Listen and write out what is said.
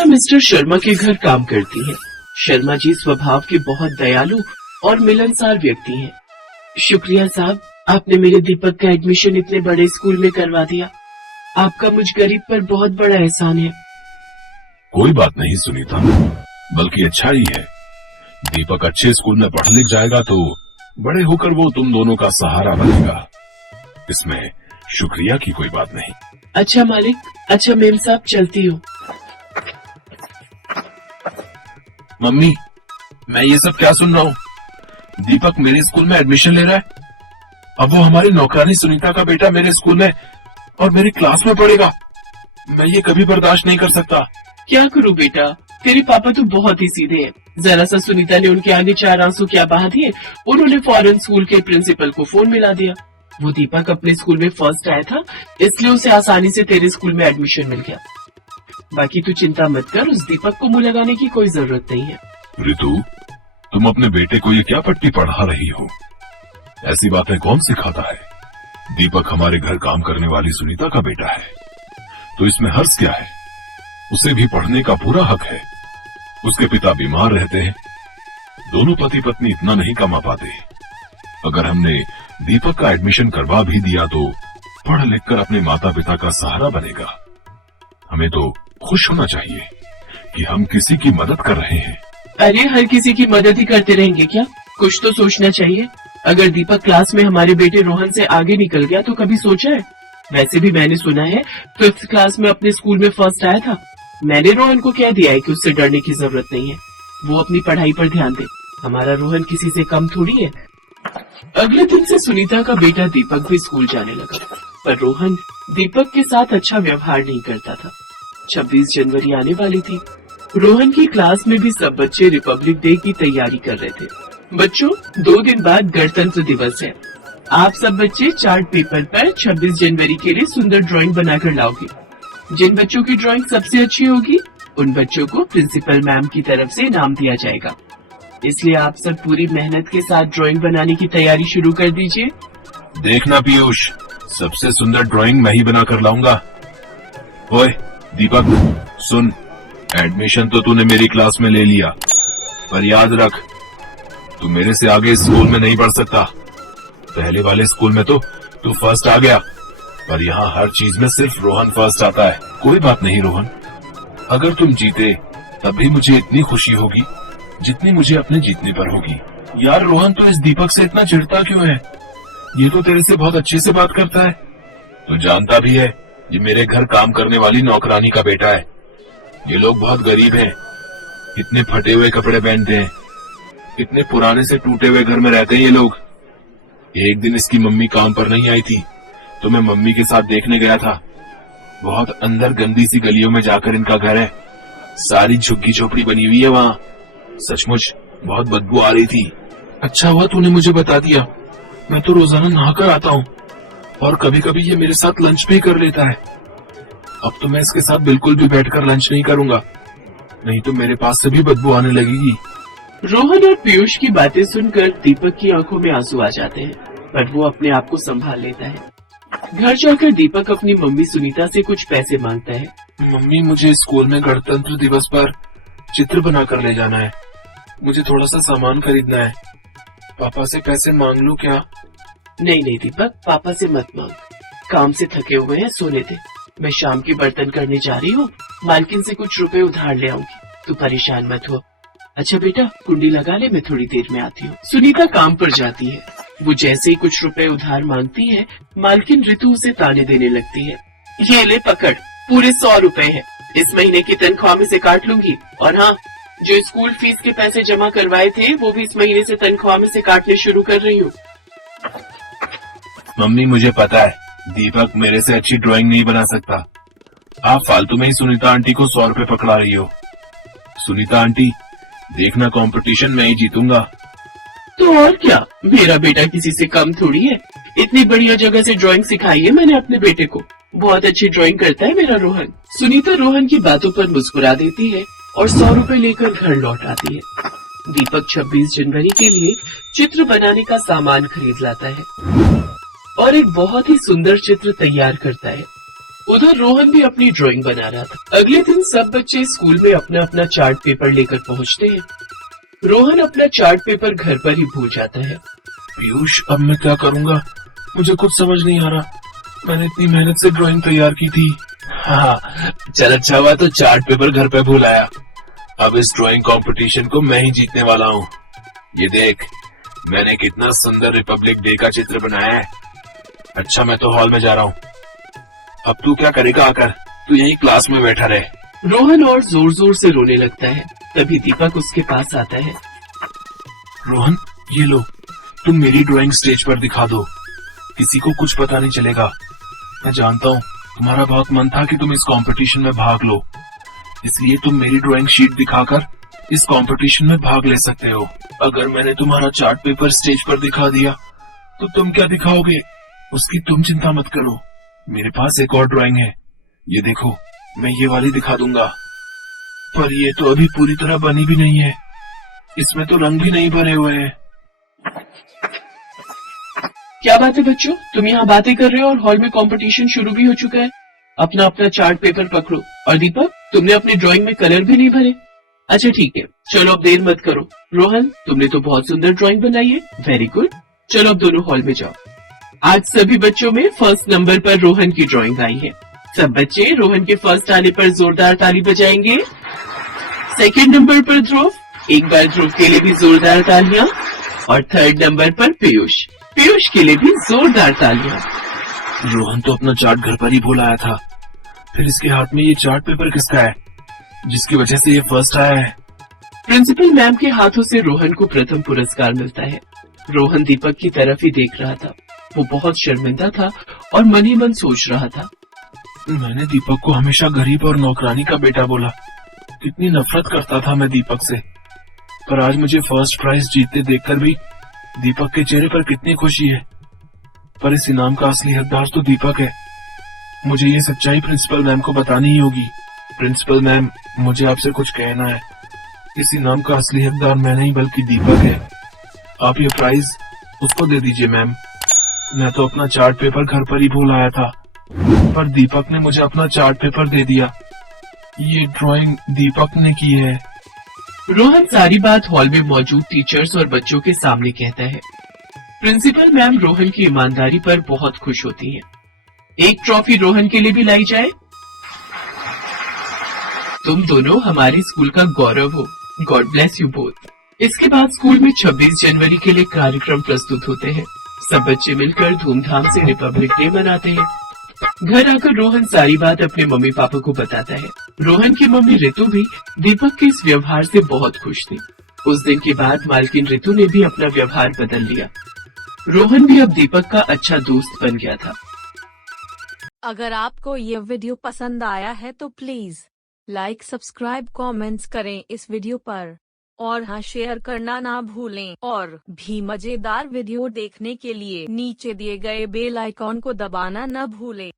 Sunita mister Sharma के घर काम करती है। शर्मा जी स्वभाव के बहुत दयालु और मिलनसार व्यक्ति हैं। शुक्रिया साहब, आपने मेरे दीपक का एडमिशन इतने बड़े स्कूल में करवा दिया। आपका मुझ गरीब पर बहुत बड़ा एहसान है। कोई बात नहीं सुनीता, बल्कि अच्छा ही है। दीपक अच्छे स्कूल में पढ़ लिख जाएगा तो बड़े होकर वो तुम दोनों का सहारा बनेगा। इसमें शुक्रिया की कोई बात नहीं। अच्छा मालिक, अच्छा मेम साहब, चलती हूँ। मम्मी, मैं ये सब क्या सुन रहा हूँ? दीपक मेरे स्कूल में एडमिशन ले रहा है। अब वो हमारी नौकरानी सुनीता का बेटा मेरे स्कूल में और मेरी क्लास में पढ़ेगा। मैं ये कभी बर्दाश्त नहीं कर सकता। क्या करूँ बेटा, तेरे पापा तो बहुत ही सीधे हैं। जरा सा सुनीता ने उनके आगे 4 आंसू क्या बहा दिए, उन्होंने फौरन स्कूल के प्रिंसिपल को फोन मिला दिया। वो दीपक अपने स्कूल में फर्स्ट आया था, इसलिए उसे आसानी से तेरे स्कूल में एडमिशन मिल गया। बाकी तू चिंता मत कर, उस दीपक को मुंह लगाने की कोई जरूरत नहीं है। रितु, तुम अपने बेटे को ये क्या पट्टी पढ़ा रही हो? ऐसी बातें कौन सिखाता है? दीपक हमारे घर काम करने वाली सुनीता का बेटा है, तो इसमें हर्ष क्या है? उसे भी पढ़ने का पूरा हक है। उसके पिता बीमार रहते हैं, दोनों पति पत्नी इतना नहीं कमा पाते। अगर हमने दीपक का एडमिशन करवा भी दिया तो पढ़ लिख कर अपने माता पिता का सहारा बनेगा। हमें तो खुश होना चाहिए कि हम किसी की मदद कर रहे हैं। अरे हर किसी की मदद ही करते रहेंगे क्या? कुछ तो सोचना चाहिए। अगर दीपक क्लास में हमारे बेटे रोहन से आगे निकल गया तो कभी सोचा है? वैसे भी मैंने सुना है 5th क्लास में अपने स्कूल में फर्स्ट आया था। मैंने रोहन को कह दिया है कि उससे डरने की जरूरत नहीं है, वो अपनी पढ़ाई पर ध्यान दे। हमारा रोहन किसी से कम थोड़ी है। अगले दिन से सुनीता का बेटा दीपक भी स्कूल जाने लगा, पर रोहन दीपक के साथ अच्छा व्यवहार नहीं करता था। 26 जनवरी आने वाली थी। रोहन की क्लास में भी सब बच्चे रिपब्लिक डे की तैयारी कर रहे थे। बच्चों, 2 दिन बाद गणतंत्र दिवस है। आप सब बच्चे चार्ट पेपर पर 26 जनवरी के लिए सुंदर ड्राइंग बनाकर लाओगे। जिन बच्चों की ड्राइंग सबसे अच्छी होगी, उन बच्चों को प्रिंसिपल मैम की तरफ से इनाम दिया जाएगा। इसलिए आप सब पूरी मेहनत के साथ ड्राइंग बनाने की तैयारी शुरू कर दीजिए। देखना पीयूष, सबसे सुंदर ड्राइंग मैं ही बना कर लाऊंगा। ओए दीपक, सुन, एडमिशन तो तूने मेरी क्लास में ले लिया, पर याद रख, तू मेरे से आगे स्कूल में नहीं बढ़ सकता। पहले वाले स्कूल में तो तू फर्स्ट आ गया, पर यहाँ हर चीज में सिर्फ रोहन फर्स्ट आता है। कोई बात नहीं रोहन, अगर तुम जीते तब भी मुझे इतनी खुशी होगी जितनी मुझे अपने जीतने पर होगी। यार रोहन, तो इस दीपक से इतना चिढ़ता क्यों है? ये तो तेरे से बहुत अच्छे से बात करता है। तू जानता भी है ये मेरे घर काम करने वाली नौकरानी का बेटा है। ये लोग बहुत गरीब हैं, इतने फटे हुए कपड़े पहनते हैं, इतने पुराने से टूटे हुए घर में रहते हैं ये लोग। एक दिन इसकी मम्मी काम पर नहीं आई थी तो मैं मम्मी के साथ देखने गया था। बहुत अंदर गंदी सी गलियों में जाकर इनका घर है, सारी झुग्गी झोपड़ी बनी हुई है वहाँ। सचमुच बहुत बदबू आ रही थी। अच्छा हुआ तूने मुझे बता दिया, मैं तो रोजाना नहाकर आता हूँ और कभी कभी ये मेरे साथ लंच भी कर लेता है। अब तो मैं इसके साथ बिल्कुल भी बैठकर लंच नहीं करूंगा, नहीं तो मेरे पास से भी बदबू आने लगेगी। रोहन और पीयूष की बातें सुनकर दीपक की आंखों में आंसू आ जाते हैं, पर वो अपने आप को संभाल लेता है। घर जाकर दीपक अपनी मम्मी सुनीता से कुछ पैसे मांगता है। मम्मी, मुझे स्कूल में गणतंत्र दिवस पर चित्र बनाकर ले जाना है, मुझे थोड़ा सा सामान खरीदना है। पापा से पैसे मांग लूं क्या? नहीं नहीं दीपक, पापा से मत मांग, काम से थके हुए हैं, सोने दे। मैं शाम के बर्तन करने जा रही हूँ, मालकिन से कुछ रुपए उधार ले आऊंगी, तू परेशान मत हो। अच्छा बेटा, कुंडी लगा ले, मैं थोड़ी देर में आती हूँ। सुनीता काम पर जाती है। वो जैसे ही कुछ रुपए उधार मांगती है, मालकिन रितु उसे ताने देने लगती है। ये ले पकड़, पूरे 100 रुपए है, इस महीने की तनख्वाह में से काट लूंगी। और हाँ, जो स्कूल फीस के पैसे जमा करवाए थे वो भी इस महीने से तनख्वाह में से काटने शुरू कर रही हूँ। मम्मी, मुझे पता है दीपक मेरे से अच्छी ड्राइंग नहीं बना सकता, आप फालतू में ही सुनीता आंटी को 100 रुपए पकड़ा रही हो। सुनीता आंटी, देखना कंपटीशन मैं ही जीतूंगा। तो और क्या, मेरा बेटा किसी से कम थोड़ी है। इतनी बढ़िया जगह से ड्राइंग सिखाई है मैंने अपने बेटे को, बहुत अच्छी ड्राइंग करता है मेरा रोहन। सुनीता रोहन की बातों पर मुस्कुरा देती है और 100 रुपए लेकर घर लौट आती है। दीपक 26 जनवरी के लिए चित्र बनाने का सामान खरीद लाता है और एक बहुत ही सुंदर चित्र तैयार करता है। उधर रोहन भी अपनी ड्राइंग बना रहा था। अगले दिन सब बच्चे स्कूल में अपना अपना चार्ट पेपर लेकर पहुंचते हैं। रोहन अपना चार्ट पेपर घर पर ही भूल जाता है। पीयूष, अब मैं क्या करूंगा? मुझे कुछ समझ नहीं आ रहा। मैंने इतनी मेहनत से ड्राइंग तैयार की थी। हाँ, चल अच्छा हुआ तो चार्ट पेपर घर पे भूल आया। अब इस ड्राइंग कंपटीशन को मैं ही जीतने वाला हूँ। ये देख, मैंने कितना सुंदर रिपब्लिक डे का चित्र बनाया है। अच्छा, मैं तो हॉल में जा रहा हूँ। अब तू क्या करेगा आकर? तू यही क्लास में बैठा रहे। रोहन और जोर जोर से रोने लगता है। तभी दीपक उसके पास आता है। रोहन, ये लो, तुम मेरी ड्राइंग स्टेज पर दिखा दो। किसी को कुछ पता नहीं चलेगा। मैं जानता हूँ तुम्हारा बहुत मन था कि तुम इस कंपटीशन में भाग लो, इसलिए तुम मेरी ड्राइंग शीट दिखाकर इस कंपटीशन में भाग ले सकते हो। अगर मैंने तुम्हारा चार्ट पेपर स्टेज पर दिखा दिया तो तुम क्या दिखाओगे, उसकी तुम चिंता मत करो। मेरे पास एक और ड्राइंग है, ये देखो, मैं ये वाली दिखा दूंगा। पर ये तो अभी पूरी तरह बनी भी नहीं है, इसमें तो रंग भी नहीं भरे हुए हैं। क्या बात है बच्चों, तुम यहाँ बातें कर रहे हो और हॉल में कंपटीशन शुरू भी हो चुका है। अपना अपना चार्ट पेपर पकड़ो। और दीपक, तुमने अपनी ड्राइंग में कलर भी नहीं भरे। अच्छा ठीक है, चलो अब देर मत करो। रोहन, तुमने तो बहुत सुंदर ड्राइंग बनाई है। Very good. चलो अब दोनों हॉल में जाओ। आज सभी बच्चों में फर्स्ट नंबर पर रोहन की ड्राइंग आई है। सब बच्चे रोहन के फर्स्ट आने पर जोरदार ताली बजाएंगे। सेकंड नंबर पर ध्रुव, एक बार ध्रुव के लिए भी जोरदार तालियां। और थर्ड नंबर पर पीयूष, पीयूष के लिए भी जोरदार तालियां। रोहन तो अपना चार्ट घर पर ही भूल आया था, फिर इसके हाथ में ये चार्ट पेपर किसका है, जिसकी वजह से ये फर्स्ट आया है? प्रिंसिपल मैम के हाथों से रोहन को प्रथम पुरस्कार मिलता है। रोहन दीपक की तरफ ही देख रहा था। वो बहुत शर्मिंदा था और मन ही मन सोच रहा था। मैंने दीपक को हमेशा गरीब और नौकरानी का बेटा बोला। कितनी नफरत करता था मैं दीपक से, पर आज मुझे फर्स्ट प्राइज जीतते देखकर भी दीपक के चेहरे पर कितनी खुशी है। पर इस इनाम का असली हकदार तो दीपक है। मुझे ये सच्चाई प्रिंसिपल मैम को बतानी ही होगी। प्रिंसिपल मैम, मुझे आपसे कुछ कहना है। इस इनाम का असली हकदार मैं नहीं बल्कि दीपक है। आप ये प्राइज उसको दे दीजिए मैम। मैं तो अपना चार्ट पेपर घर पर ही भूल आया था, पर दीपक ने मुझे अपना चार्ट पेपर दे दिया। ये ड्राइंग दीपक ने की है। रोहन सारी बात हॉल में मौजूद टीचर्स और बच्चों के सामने कहता है। प्रिंसिपल मैम रोहन की ईमानदारी पर बहुत खुश होती हैं। एक ट्रॉफी रोहन के लिए भी लाई जाए। तुम दोनों हमारे स्कूल का गौरव हो। God bless you both. इसके बाद स्कूल में 26 जनवरी के लिए कार्यक्रम प्रस्तुत होते हैं। सब बच्चे मिलकर धूमधाम से रिपब्लिक डे मनाते हैं। घर आकर रोहन सारी बात अपने मम्मी पापा को बताता है। रोहन की मम्मी रितु भी दीपक के इस व्यवहार से बहुत खुश थी। उस दिन के बाद मालकिन रितु ने भी अपना व्यवहार बदल लिया। रोहन भी अब दीपक का अच्छा दोस्त बन गया था। अगर आपको ये वीडियो पसंद आया है तो प्लीज लाइक, सब्सक्राइब, कमेंट्स करें इस वीडियो पर। और हाँ, शेयर करना ना भूलें। और भी मजेदार वीडियो देखने के लिए नीचे दिए गए बेल आइकॉन को दबाना न भूलें।